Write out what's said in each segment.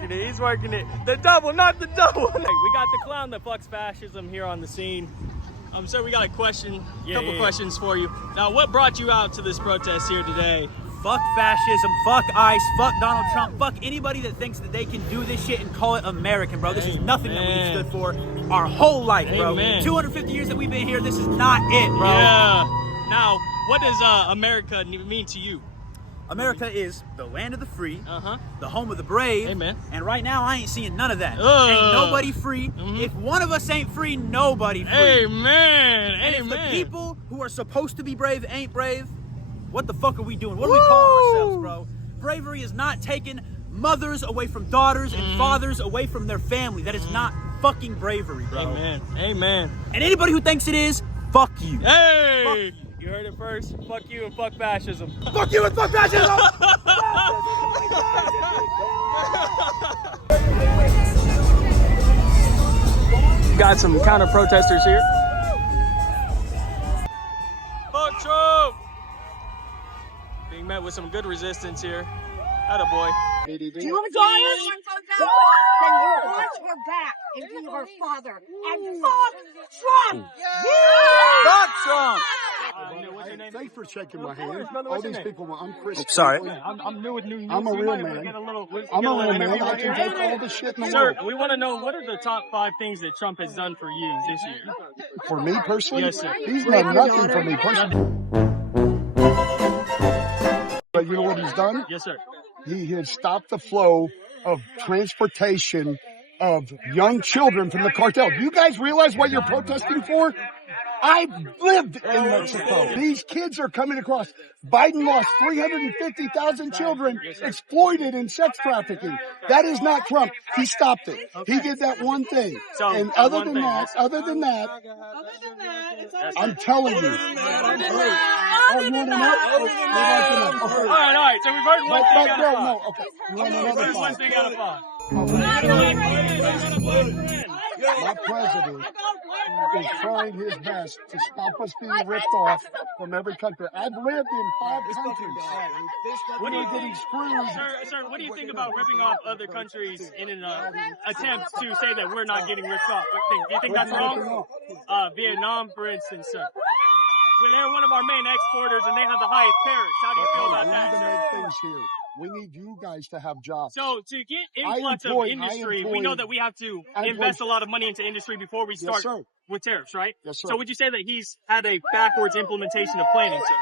working it. He's working it. The double, not the double. Hey, we got the clown that fucks fascism here on the scene. Sir, we got a couple questions for you. Now, what brought you out to this protest here today? Fuck fascism, fuck ICE, fuck Donald Trump, fuck anybody that thinks that they can do this shit and call it American, bro. This is nothing that we've stood for our whole life, bro. 250 years that we've been here, this is not it, bro. Yeah. Now, what does America mean to you? America is the land of the free, the home of the brave, Amen. And right now I ain't seeing none of that. Ain't nobody free. If one of us ain't free, nobody free. Amen. And if the people who are supposed to be brave ain't brave, what the fuck are we doing? What are we calling ourselves, bro? Bravery is not taking mothers away from daughters and fathers away from their family. That is not fucking bravery, bro. Amen. Amen. And anybody who thinks it is, fuck you. Hey! Fuck you. You heard it first. Fuck you and fuck fascism. Fuck you and fuck fascism! Got some counter protesters here. Fuck Trump! Being met with some good resistance here. Attaboy. Do you want to die? Then you watch her back and be her father. And fuck Trump! Fuck Trump! What's your name? Thanks for shaking my hand. All these people, I'm Chris. Sorry. I'm new with New News. I'm a real man. I'm a real man. I can take all the shit in the Sir, world. we want to know, what are the top 5 things that Trump has done for you this year? For me personally? Yes, sir. He's done nothing for me personally. But you know what he's done? Yes, sir. He has stopped the flow of transportation of young children from the cartel. Do you guys realize what you're protesting for? I've lived in Mexico. These kids are coming across. Biden lost 350,000 children exploited in sex trafficking. That is not Trump. He stopped it. He did that one thing. And other than that, I'm telling you. Oh, you want to know? All right. So we've heard one thing out of 5. No, okay. You want another Here's one thing out of 5. My president is trying his best to stop us being ripped off from every country. I've lived in 5 countries. What do you think? Sir, what do you think about ripping off other countries in an attempt to say that we're not getting ripped off? Do you think that's wrong? Vietnam, for instance, sir. Well, they're one of our main exporters, and they have the highest tariffs. How do you feel about that, sir? We need you guys to have jobs. So to get influx of industry, we know that we have to invest a lot of money into industry before we start with tariffs, right? Yes, sir. So would you say that he's had a backwards implementation of planning, sir?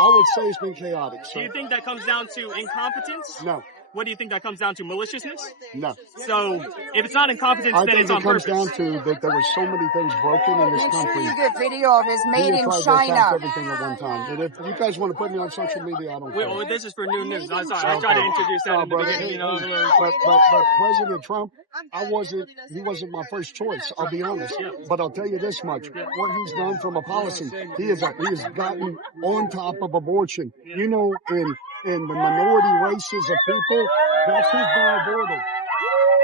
I would say it's been chaotic, sir. Do you think that comes down to incompetence? No. What do you think that comes down to? Maliciousness? No. So if it's not incompetence, then it's on purpose. I think it comes down to that there were so many things broken in this country. You get video of his made in China. Everything at one time. And if you guys want to put me on social media, I don't care. Well, this is for New News. I'm sorry. I tried to introduce that in the beginning. You know, but President Trump, he wasn't my first choice, I'll be honest. But I'll tell you this much. What he's done from a policy, he has gotten on top of abortion. You know, in the minority races of people, that's who's been aborted.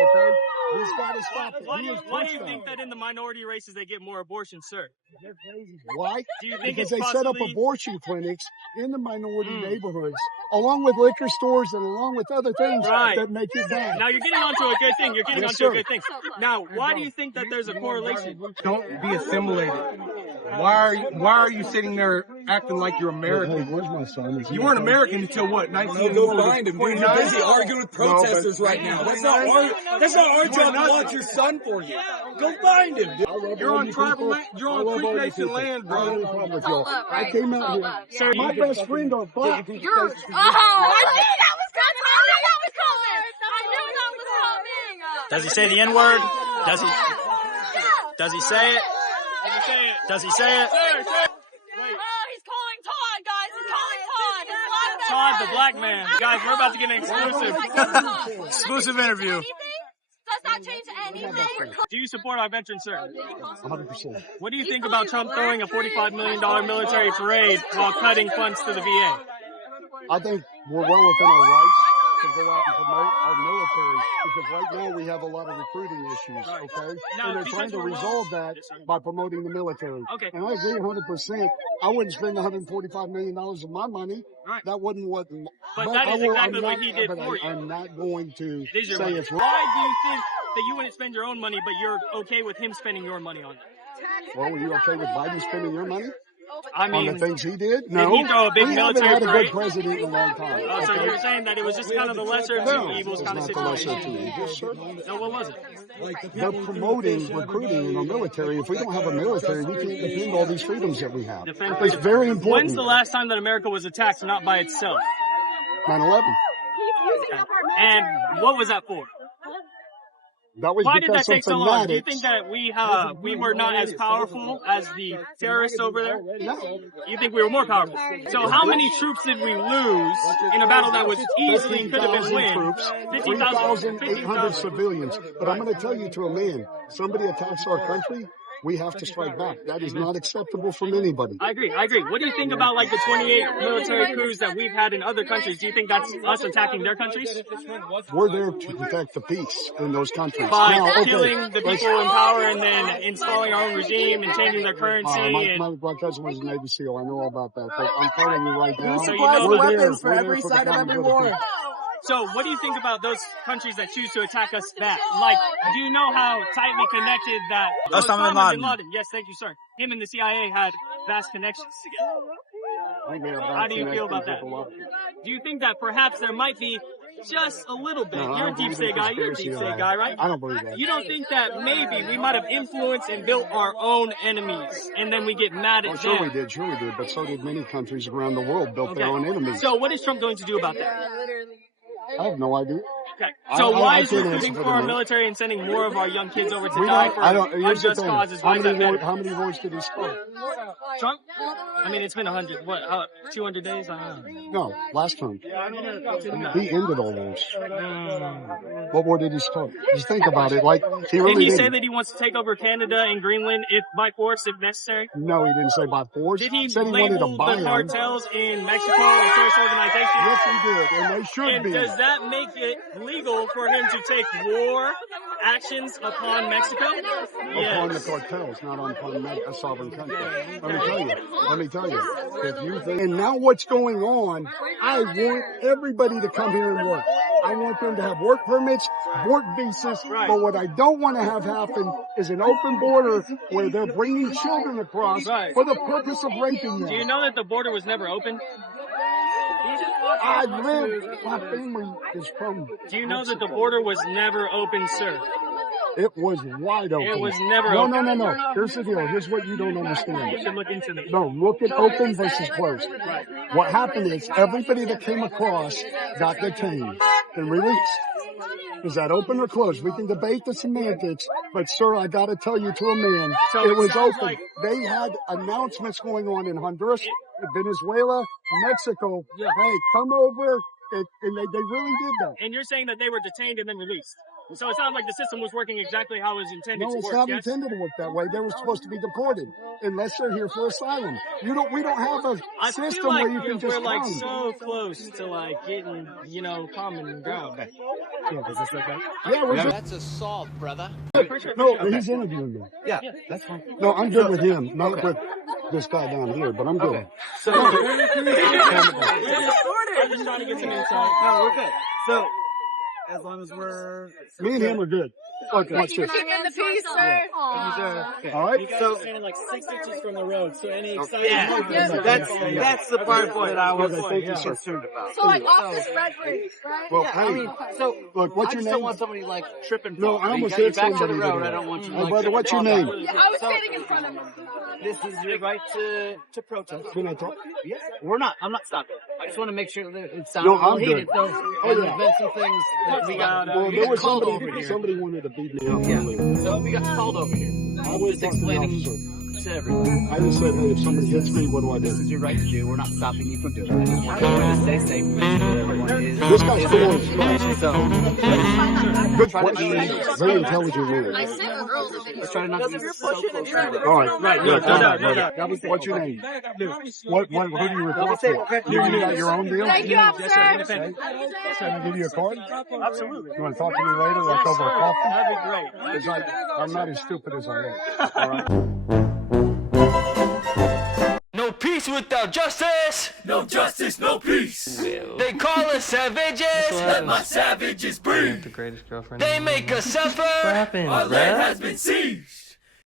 Okay? He's got to stop it. Why do you think that in the minority races they get more abortions, sir? Why? Do you think because they set up abortion clinics in the minority neighborhoods, along with liquor stores and along with other things that make it bad. Now you're getting onto a good thing. You're getting onto a good thing. Now, why do you think that there's a correlation? Don't be assimilated. Why are you sitting there acting like you're American? Hey, where's my son? You weren't American until what? 1949? Go find him, dude. You're busy arguing with protesters right now. That's not our job to watch your son for you. Go find him, dude. You're on tribal land. You're on Creek Nation land, bro. I came out here. Sir, my best friend are black. I knew that was coming. Does he say the N-word? Does he say it? Does he say it? Does he say it? Wait. Oh, he's calling Todd, guys. He's calling Todd. Todd, the black man. Guys, we're about to get an exclusive interview. Does that change anything? Do you support our veterans, sir? 100%. What do you think about Trump throwing a $45 million military parade while cutting funds to the VA? I think we're well within our rights. to go out and promote our military because right now we have a lot of recruiting issues, okay? Now, And they're because trying to we're resolve that by promoting the military. Okay. And I agree 100%. I wouldn't spend $145 million of my money. Right. That wouldn't what. But that is exactly what he did for you. I'm not going to It is your say money. it's wrong. Why do you think that you wouldn't spend your own money, but you're okay with him spending your money on it? Well, were you okay with Biden spending your money? I On mean, the things he did? No. he throw a big we military haven't had a parade? good president in a long time. so okay? you're saying that it was just kind of the lesser of two evils it's kind of not the lesser situation? of two evils, sir. No, what was it? They're promoting recruiting in our military. If we don't have a military, we can't defend all these freedoms that we have. Defend It's freedom. very important. When's the last time that America was attacked not by itself? 9/11. And what was that for? That was Why did that because take so some long? Do you fanatics. think that we were not as powerful as the terrorists over there? No. You think we were more powerful? So how many troops did we lose in a battle that was easily could have been 50,000 won? troops, 50,000. 3,800 civilians. But I'm going to tell you to a man, somebody attacks our country, we have to strike back. That is not acceptable from anybody. I agree. What do you think about like the 28 military coups that we've had in other countries? Do you think that's us attacking their countries? We're there to protect the peace in those countries. By Now, okay, killing the people in power and then installing our own regime and changing their currency my cousin was a Navy SEAL. I know all about that. But I'm telling you right now, So you know we're weapons there. for We're there every for the side of common every good of war. people. So what do you think about those countries that choose to attack us back? Like, do you know how tightly connected that Osama bin Laden. Yes, thank you, sir. Him and the CIA had vast connections together. How do you feel about that? Do you think that perhaps there might be just a little bit? No, I You're a don't deep believe state in guy. You're a conspiracy deep state theory. guy, right? I don't believe that. You don't think that maybe we might have influenced and built our own enemies, and then we get mad at Sure them? we did, but so did many countries around the world built their own enemies. So what is Trump going to do about that? I have no idea. Okay. So why I is he can't recruiting answer for our for the military and sending more of our young kids over to We die don't, for I don't, here's the unjust thing. causes? Why is that better? How many wars did he start? Trump? I mean, it's been 100, 200 days? I don't know. No, last term. He ended all those. What war did he start? Just think about it. Like, he really Did he didn't. say that he wants to take over Canada and Greenland if by force, if necessary? No, he didn't say by force. Did he said he wanted to label buy the them. cartels in Mexico a terrorist organization? Yes, he did, and they should And be. does that make it legal for him to take war actions upon Mexico? Upon the cartels, not upon a sovereign country. Let me tell you. If you think, and now what's going on, I want everybody to come here and work. I want them to have work permits, work visas, but what I don't want to have happen is an open border where they're bringing children across for the purpose of raping them. Do you know that the border was never open? My family is from Do you know that the border was never open, sir? It was wide open. It was never no, open. No. Here's the deal. Here's what you don't understand. You should look into the... No, look at open versus closed. What happened is everybody that came across got detained and released. Is that open or closed? We can debate the semantics, but sir, I gotta tell you to a man, So it it was sounds open. like- They had announcements going on in Honduras, Venezuela, Mexico. Hey, come over. And they really did that. And you're saying that they were detained and then released. So it sounds like the system was working exactly how it was intended No, to it's work, not yes? intended to work that way. They were supposed to be deported unless they're here for asylum. We don't have a I system feel like where you can just we're like come. so close to like getting, common ground. Yeah, we're just, That's assault, brother. no, he's interviewing me. Yeah, that's fine. No, I'm good with him, not with this guy down here, but I'm good. So, I'm just trying to get some insight. no, we're good. So, as long as we're... Me and him are good. Okay, watch this. Keeping the peace, sir. All right? So standing like 6 inches from the road. So any exciting That's the part that I was Thank you, sir. concerned about. So like off this red bridge, right? Well, Yeah, hey, I mean, so look, what's I your just name? don't want somebody like tripping. No, fall. I almost You hit got you back to the somebody road. today. I don't want you. Hey, like, brother, to what's your fall name? down. Yeah, I was sitting in front of him. This is your right to protest. Can I talk? Yeah, I'm not stopping. I just want to make sure that it sounds No, a little I'm heated. good. So, Oh, there's yeah. been some things that we got. Well, we there got was called over here. somebody wanted to beat me up Yeah. earlier. So we got called over here. I was Just explaining. officer. to everyone. I just said, hey, if somebody hits me, what do I This is do? your right to do. We're not stopping you from doing it. I just want everyone to stay safe and make sure that everyone is. This guy's is cool. in situation. So Good question. Very intelligent man. let's try not to be so close to each other. All right. Right, Yeah, no doubt, no doubt. What's your name? What, who do you report for? You got your own deal? Thank you, Yes, sir, officer. independent. Yes, Can I sir. give you a card? Absolutely. You want to talk to me later, like over a coffee? That'd be great. 'Cause I'm not as stupid as I look. All right. No peace without justice. No justice, no peace. They call us savages. Let my savages breathe. They make us suffer. Our land has been seized.